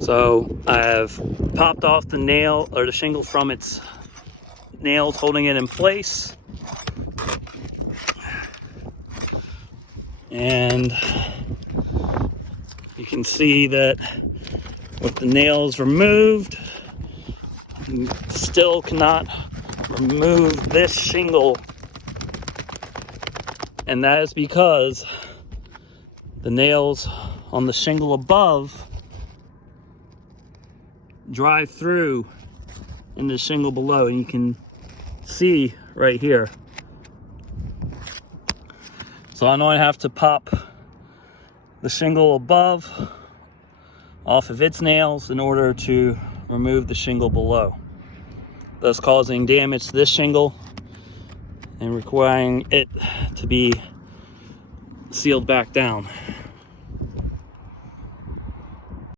So I've popped off the nail or the shingle from its nails holding it in place. And you can see that with the nails removed, you still cannot remove this shingle. And that is because the nails on the shingle above drive through in the shingle below, and you can see right here. So I'm going to have to pop the shingle above off of its nails in order to remove the shingle below, thus causing damage to this shingle and requiring it to be sealed back down.